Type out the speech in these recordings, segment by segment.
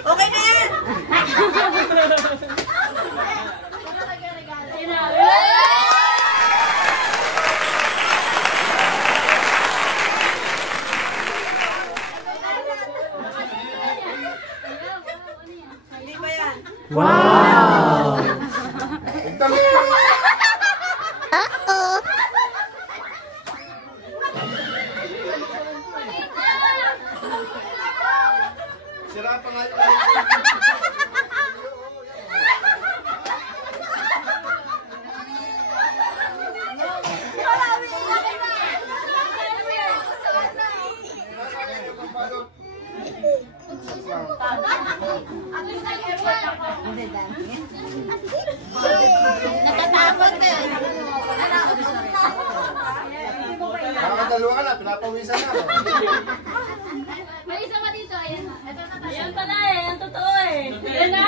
Okay na yan! Hindi ba yan? Wow! Sira pa nga. Natatakot eh. Nakakadalawa ka na, pinapawisan na. May isa pa dito. Ayan na. Ayan pala eh. Ang totoo eh. Ayan na!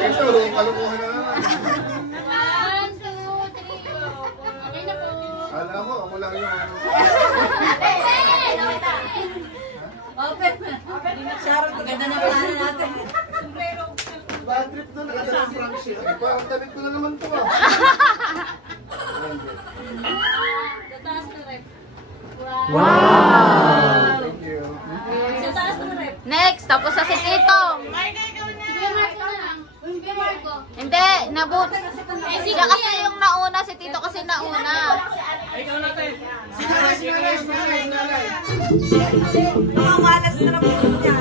Ito, kalukuhan na naman. 1, 2, 3. Okay na po. Alam mo, ako lang yung ano. Open. Sharon, maganda na plano natin. Bad trip na, nakadalang prank shit. Iba, ang damit ko na naman to ah. Sa taas na rep. Wow! Thank you. Sa taas na rep. Next, tapos na si Tito. Sige, Marco na lang. Sige, Marco. Hindi, nabut. Siya kasi yung nauna, si Tito kasi nauna. Ikaw natin. Sinalay, sinalay, sinalay, sinalay. Nakamalas na naman niya.